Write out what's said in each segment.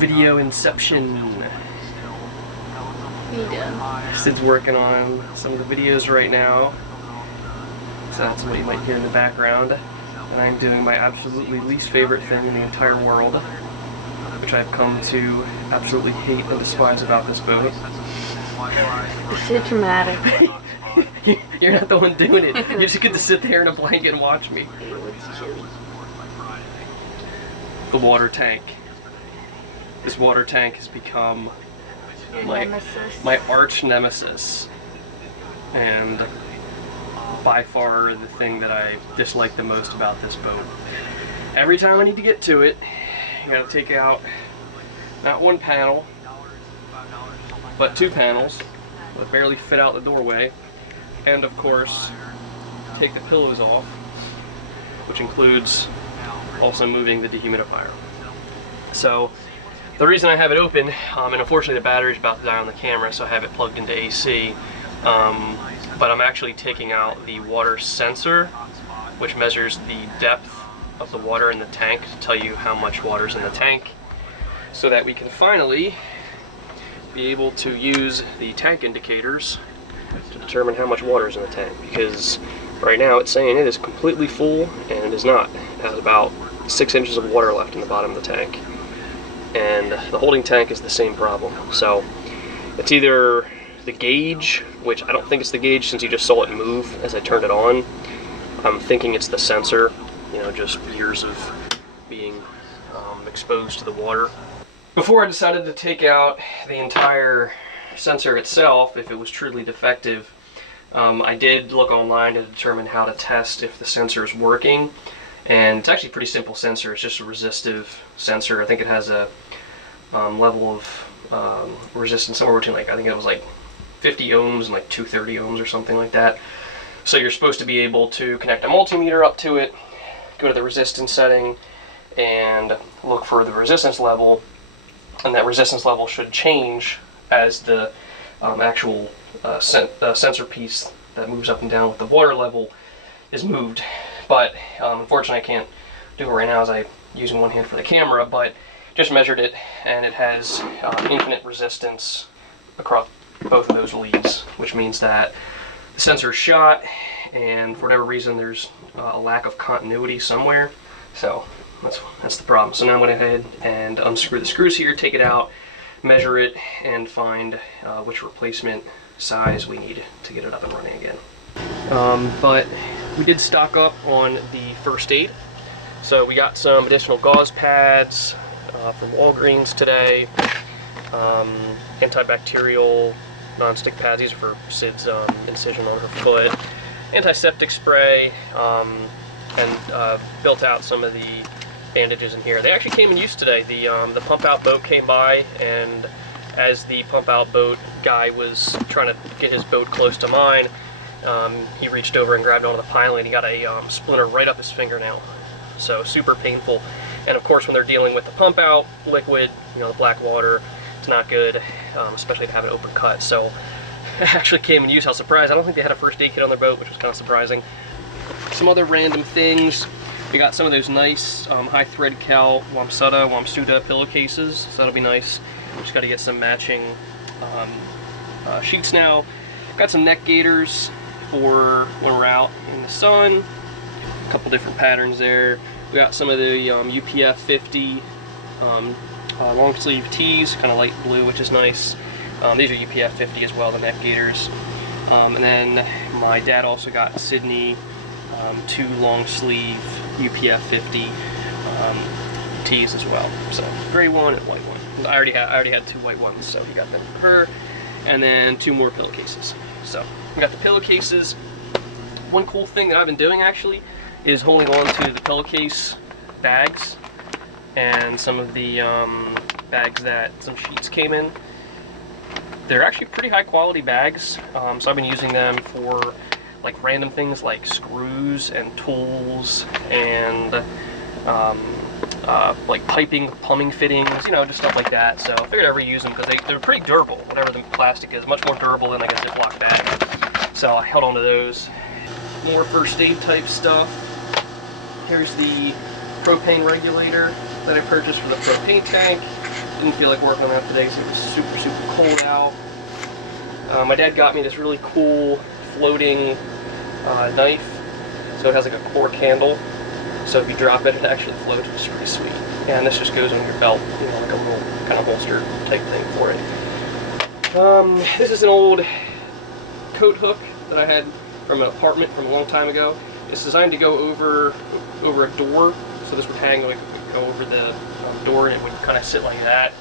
video inception. Yeah. Sid's working on some of the videos right now, so that's what you might hear in the background. And I'm doing my absolutely least favorite thing in the entire world, which I've come to absolutely hate and despise about this boat. It's so dramatic. You're not the one doing it. You just get to sit there in a blanket and watch me. The water tank. This water tank has become my arch nemesis, and by far the thing that I dislike the most about this boat. Every time I need to get to it, you gotta take out not one panel, but two panels that barely fit out the doorway, and of course take the pillows off, which includes also moving the dehumidifier. So the reason I have it open, and unfortunately the battery's about to die on the camera, so I have it plugged into AC, but I'm actually taking out the water sensor, which measures the depth of the water in the tank to tell you how much water's in the tank, so that we can finally be able to use the tank indicators to determine how much water is in the tank, because right now it's saying it is completely full, and it is not. It has about 6 inches of water left in the bottom of the tank, and the holding tank is the same problem. So it's either the gauge, which I don't think it's the gauge since you just saw it move as I turned it on. I'm thinking it's the sensor, you know, just years of being exposed to the water. Before I decided to take out the entire sensor itself, if it was truly defective, I did look online to determine how to test if the sensor is working, and it's actually a pretty simple sensor. It's just a resistive sensor. I think it has a level of resistance somewhere between, like, I think it was like 50 ohms and like 230 ohms or something like that. So you're supposed to be able to connect a multimeter up to it, go to the resistance setting, and look for the resistance level, and that resistance level should change as the actual sensor piece that moves up and down with the water level is moved. But unfortunately I can't do it right now as I'm using one hand for the camera, but just measured it, and it has infinite resistance across both of those leads, which means that the sensor is shot, and for whatever reason there's a lack of continuity somewhere. So that's the problem. So now I'm going to go ahead and unscrew the screws here, take it out, measure it, and find which replacement size we need to get it up and running again. But we did stock up on the first aid. So we got some additional gauze pads from Walgreens today, antibacterial non-stick pads. These are for Sid's incision on her foot, antiseptic spray, and built out some of the bandages in here. They actually came in use today. The pump out boat came by, and as the pump out boat guy was trying to get his boat close to mine, he reached over and grabbed onto the piling. He got a splinter right up his fingernail, so super painful. And of course when they're dealing with the pump out liquid, you know, the black water, it's not good, especially to have an open cut. So it actually came in use. I was surprised. I don't think they had a first aid kit on their boat, which was kind of surprising. Some other random things. We got some of those nice high thread cal Wamsuta pillowcases, so that'll be nice. Just got to get some matching sheets now. Got some neck gaiters for when we're out in the sun. A couple different patterns there. We got some of the UPF 50 long sleeve tees, kind of light blue, which is nice. These are UPF 50 as well, the neck gaiters. And then my dad also got Sydney 2 long sleeve UPF 50 tees as well. So gray one and white one. I already had 2 white ones, so he got them for her. And then 2 more pillowcases. So we got the pillowcases. One cool thing that I've been doing actually is holding on to the pillowcase bags and some of the bags that some sheets came in. They're actually pretty high quality bags, so I've been using them for like random things like screws and tools and like piping, plumbing fittings, you know, just stuff like that. So I figured I'd reuse them because they're pretty durable. Whatever the plastic is, much more durable than, I guess, a Ziploc bag. So I held on to those. More first aid type stuff. Here's the propane regulator that I purchased for the propane tank. didn't feel like working on that today because it was super, super cold out. My dad got me this really cool floating knife. So it has like a cork handle. So if you drop it, it actually floats, which is pretty sweet. And this just goes on your belt, you know, like a little kind of holster type thing for it. This is an old coat hook that I had from an apartment from a long time ago. It's designed to go over a door, so this would hang like go over the door, and it would kind of sit like that.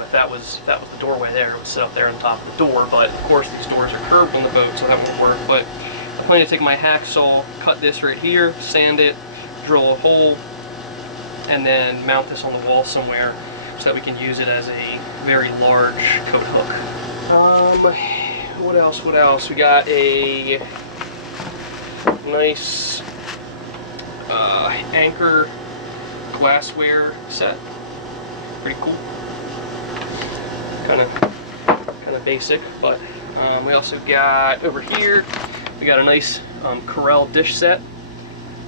If that was the doorway there, it would sit up there on top of the door. But of course, these doors are curved on the boat, so that wouldn't work. But I plan to take my hacksaw, cut this right here, sand it, drill a hole, and then mount this on the wall somewhere so that we can use it as a very large coat hook. What else? We got a nice anchor glassware set. Pretty cool. Kind of basic, but we also got over here. We got a nice Corel dish set,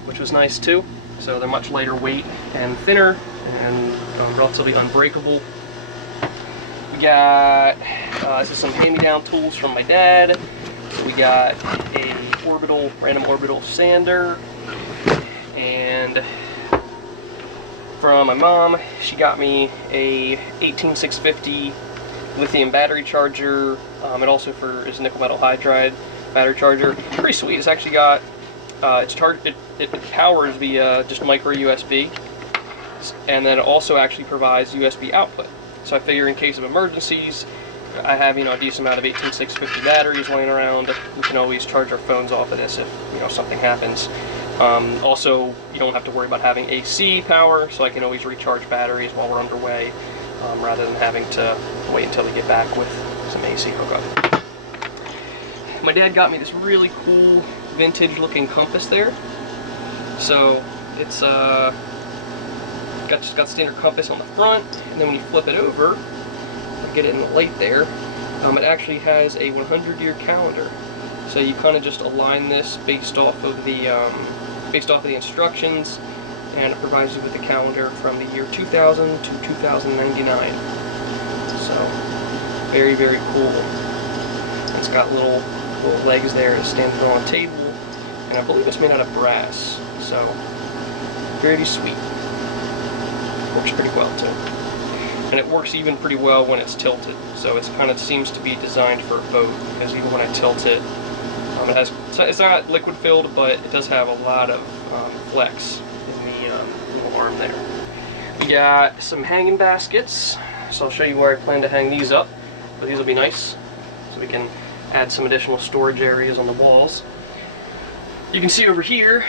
which was nice too. So they're much lighter weight and thinner, and relatively unbreakable. We got this is some hand-me-down tools from my dad. We got a random orbital sander, and from my mom, she got me a 18650 lithium battery charger. It also is nickel metal hydride battery charger. Pretty sweet. It's actually got it powers via just micro USB, and then it also actually provides USB output. So I figure in case of emergencies, I have a decent amount of 18650 batteries laying around. We can always charge our phones off of this if something happens. Also, you don't have to worry about having AC power, so I can always recharge batteries while we're underway, rather than having to wait until we get back with some AC hookup. My dad got me this really cool vintage looking compass there. So it's just got standard compass on the front, and then when you flip it over, I'll get it in the light there, it actually has a 100-year calendar. So you kind of just align this based off of the instructions, and it provides you with a calendar from the year 2000 to 2099. So very, very cool. It's got little legs there to stand on a table, and I believe it's made out of brass. So very sweet. Works pretty well too, and it works even pretty well when it's tilted. So it kind of seems to be designed for a boat, because even when I tilt it, it's not liquid filled, but it does have a lot of flex in the little arm there. We got some hanging baskets, so I'll show you where I plan to hang these up. But these will be nice, so we can add some additional storage areas on the walls. You can see over here,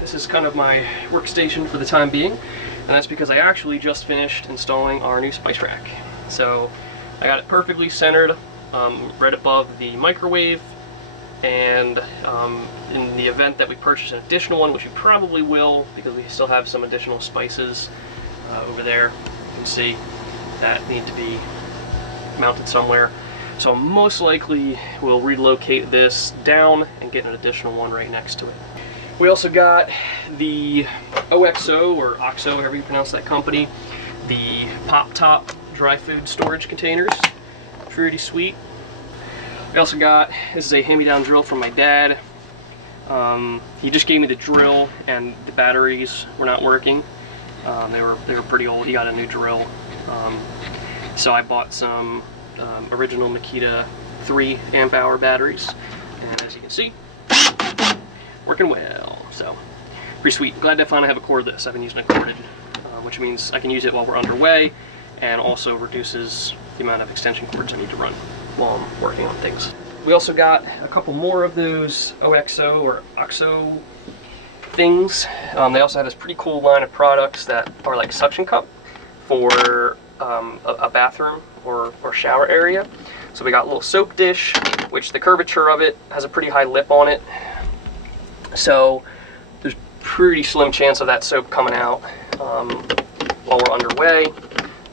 this is kind of my workstation for the time being, and that's because I actually just finished installing our new spice rack. So I got it perfectly centered right above the microwave, and in the event that we purchase an additional one, which we probably will because we still have some additional spices over there, you can see that need to be mounted somewhere. So most likely we'll relocate this down and get an additional one right next to it. We also got the OXO, or OXO, however you pronounce that company, the pop top dry food storage containers. Pretty sweet. We also got, this is a hand-me-down drill from my dad. He just gave me the drill and the batteries were not working. They were pretty old. He got a new drill. So I bought some original Makita 3 amp hour batteries, and as you can see, working well. So pretty sweet. Glad to finally have a cordless. I've been using a corded, which means I can use it while we're underway, and also reduces the amount of extension cords I need to run while I'm working on things. We also got a couple more of those OXO or OXO things. They also have this pretty cool line of products that are like suction cup for a bathroom or shower area. So we got a little soap dish, which the curvature of it has a pretty high lip on it. So there's pretty slim chance of that soap coming out while we're underway.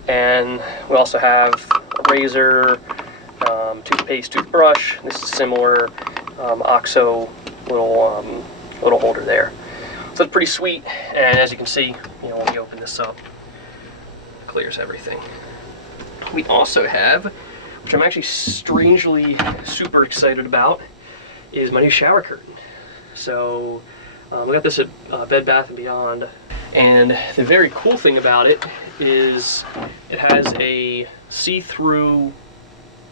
And we also have a razor, toothpaste, toothbrush. This is similar OXO little holder there. So it's pretty sweet. And as you can see, when we open this up, clears everything. We also have, which I'm actually strangely super excited about, is my new shower curtain. So we got this at Bed Bath & Beyond, and the very cool thing about it is it has a see-through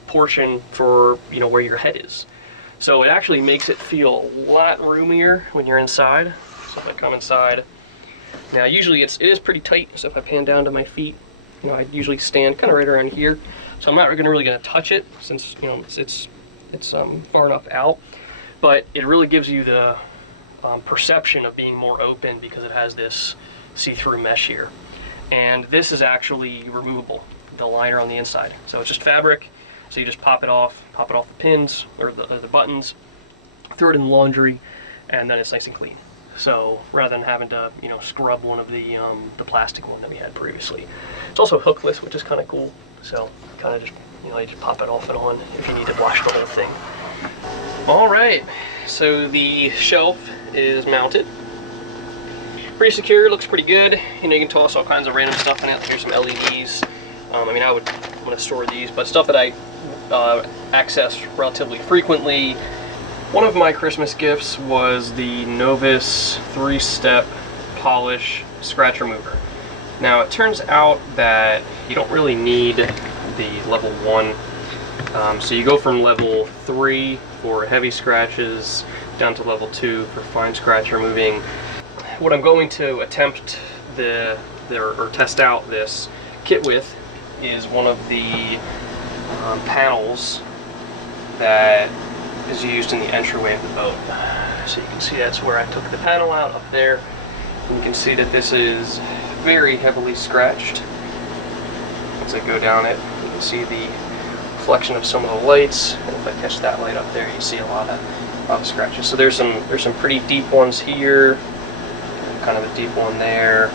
portion for, you know, where your head is. So it actually makes it feel a lot roomier when you're inside. So if I come inside, now usually it is pretty tight, so if I pan down to my feet, you know, I usually stand kind of right around here. So I'm not really gonna touch it since, you know, it's far enough out. But it really gives you the perception of being more open because it has this see-through mesh here. And this is actually removable, the liner on the inside. So it's just fabric, so you just pop it off the pins or the buttons, throw it in the laundry, and then it's nice and clean. So rather than having to, you know, scrub one of the plastic one that we had previously. It's also hookless, which is kind of cool. So kind of just, you know, you just pop it off and on if you need to wash the whole thing. All right, so the shelf is mounted. Pretty secure, looks pretty good. You know, you can toss all kinds of random stuff in it. Here's some LEDs. I mean, I would want to store these, but stuff that I access relatively frequently. One of my Christmas gifts was the Novus 3-step polish scratch remover. Now, it turns out that you don't really need the level 1. So you go from level 3 for heavy scratches down to level 2 for fine scratch removing. What I'm going to attempt or test out this kit with is one of the panels that is used in the entryway of the boat. So you can see that's where I took the panel out up there. And you can see that this is very heavily scratched. As I go down it, you can see the reflection of some of the lights. And if I catch that light up there, you see a lot of scratches. So there's some pretty deep ones here, kind of a deep one there.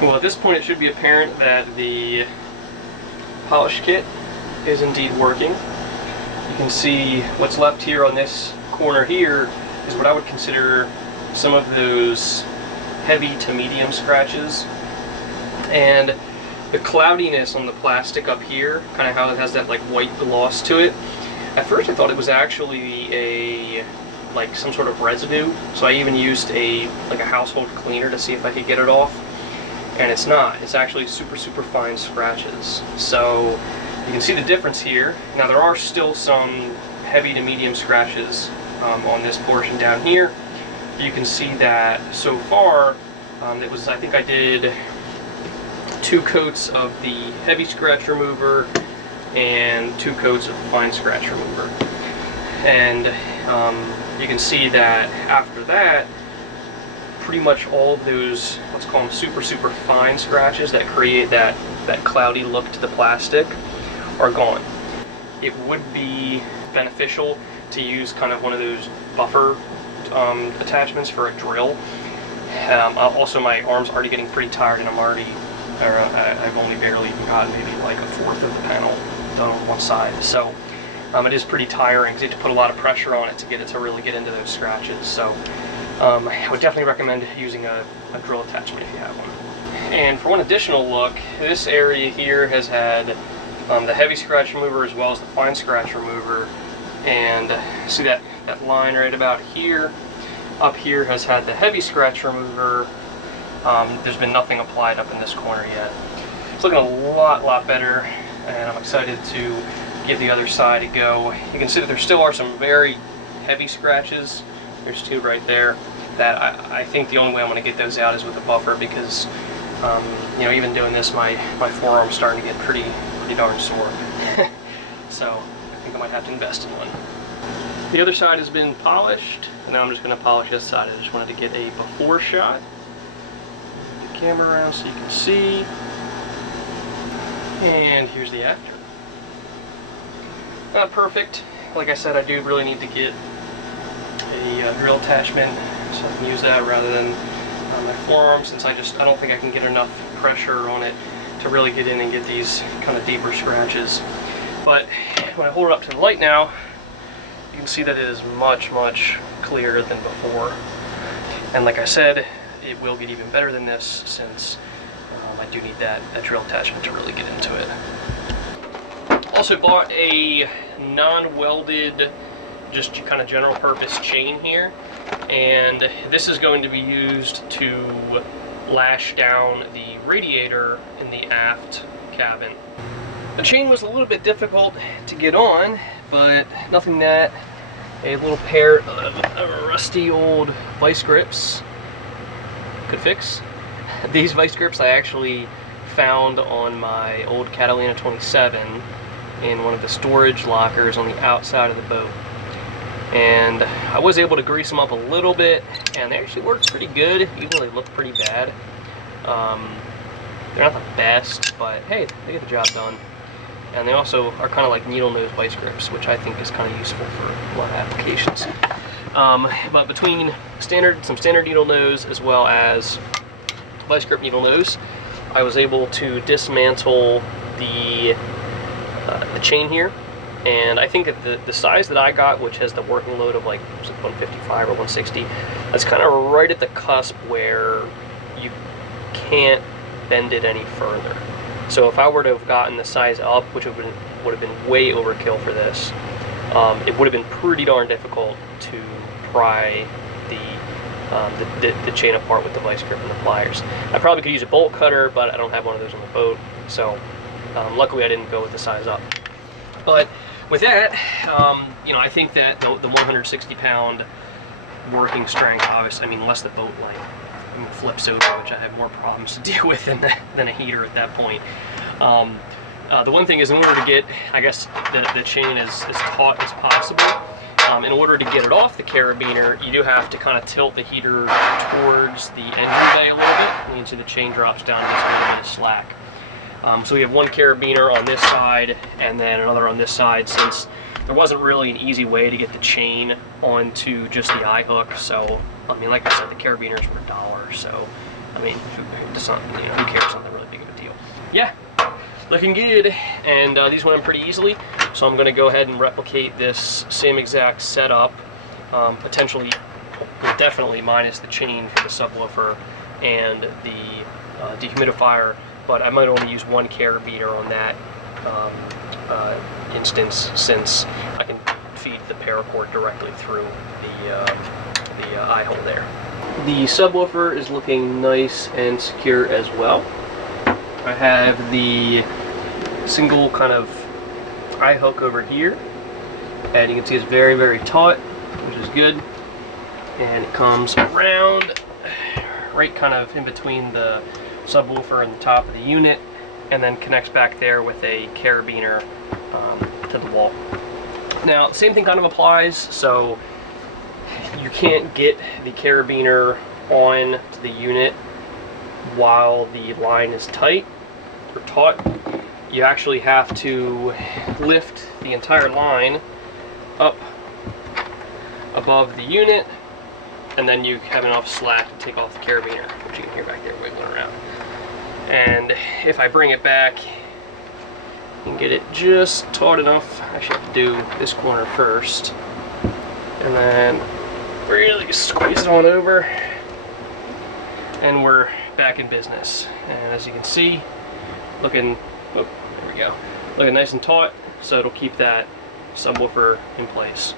Well, at this point it should be apparent that the polish kit is indeed working. You can see what's left here on this corner here is what I would consider some of those heavy to medium scratches. And the cloudiness on the plastic up here, kind of how it has that like white gloss to it. At first I thought it was actually like some sort of residue. So I even used a household cleaner to see if I could get it off. And it's not. It's actually super fine scratches. So you can see the difference here. Now there are still some heavy to medium scratches on this portion down here. You can see that so far, I think I did 2 coats of the heavy scratch remover and 2 coats of fine scratch remover. And you can see that after that, pretty much all of those, let's call them super fine scratches that create that cloudy look to the plastic are gone. It would be beneficial to use kind of one of those buffer attachments for a drill. Also, my arm's already getting pretty tired, and I've only barely gotten maybe like a fourth of the panel done on one side. So it is pretty tiring because you have to put a lot of pressure on it to get it to really get into those scratches. So I would definitely recommend using a drill attachment if you have one. And for one additional look, this area here has had the heavy scratch remover as well as the fine scratch remover. And see that line right about here? Up here has had the heavy scratch remover. There's been nothing applied up in this corner yet. It's looking a lot better, and I'm excited to give the other side a go. You can see that there still are some very heavy scratches. There's 2 right there that I think the only way I'm going to get those out is with a buffer because you know, even doing this, my forearm's starting to get pretty darn sore. So I think I might have to invest in one. The other side has been polished, and now I'm just going to polish this side. I just wanted to get a before shot. Move the camera around so you can see. And here's the after. Not perfect. Like I said, I do really need to get a drill attachment so I can use that rather than my forearm, since I don't think I can get enough pressure on it to really get in and get these kind of deeper scratches. But when I hold it up to the light now, you can see that it is much clearer than before. And like I said, it will get even better than this since I do need that drill attachment to really get into it. Also bought a non-welded, just kind of general purpose chain here, and this is going to be used to lash down the radiator in the aft cabin. The chain was a little bit difficult to get on, but nothing that a little pair of rusty old vice grips could fix. These vice grips I actually found on my old Catalina 27 in one of the storage lockers on the outside of the boat. And I was able to grease them up a little bit, and they actually worked pretty good, even though they look pretty bad. They're not the best, but hey, they get the job done. And they also are kind of like needle nose vice grips, which I think is kind of useful for a lot of applications. But between some standard needle nose as well as vice grip needle nose, I was able to dismantle the chain here. And I think that the size that I got, which has the working load of like 155 or 160, that's kind of right at the cusp where you can't bend it any further. So if I were to have gotten the size up, which would have been way overkill for this, it would have been pretty darn difficult to pry the chain apart with the vice grip and the pliers. I probably could use a bolt cutter, but I don't have one of those on the boat, so luckily I didn't go with the size up. But with that, I think that the 160-pound working strength, obviously, I mean, unless the boat flips over, which I have more problems to deal with than a heater at that point. The one thing is, in order to get, I guess, the chain as taut as possible, in order to get it off the carabiner, you do have to kind of tilt the heater towards the engine bay a little bit, and you can see the chain drops down and gets a little bit of slack. So we have one carabiner on this side and then another on this side, since there wasn't really an easy way to get the chain onto just the eye hook. So, I mean, like I said, the carabiners were $1, so, I mean, who cares, not really big of a deal. Yeah, looking good, and these went in pretty easily, so I'm going to go ahead and replicate this same exact setup, definitely minus the chain for the subwoofer and the dehumidifier, but I might only use one carabiner on that instance, since I can feed the paracord directly through the eye hole there. The subwoofer is looking nice and secure as well. I have the single kind of eye hook over here, and you can see it's very, very taut, which is good. And it comes around right kind of in between the subwoofer and the top of the unit, and then connects back there with a carabiner to the wall. Now, the same thing kind of applies, so you can't get the carabiner on to the unit while the line is tight or taut. You actually have to lift the entire line up above the unit, and then you have enough slack to take off the carabiner, which you can hear back there wiggling around. And if I bring it back and get it just taut enough, I should have to do this corner first, and then really squeeze it on over, and we're back in business. And as you can see, looking nice and taut, so it'll keep that subwoofer in place.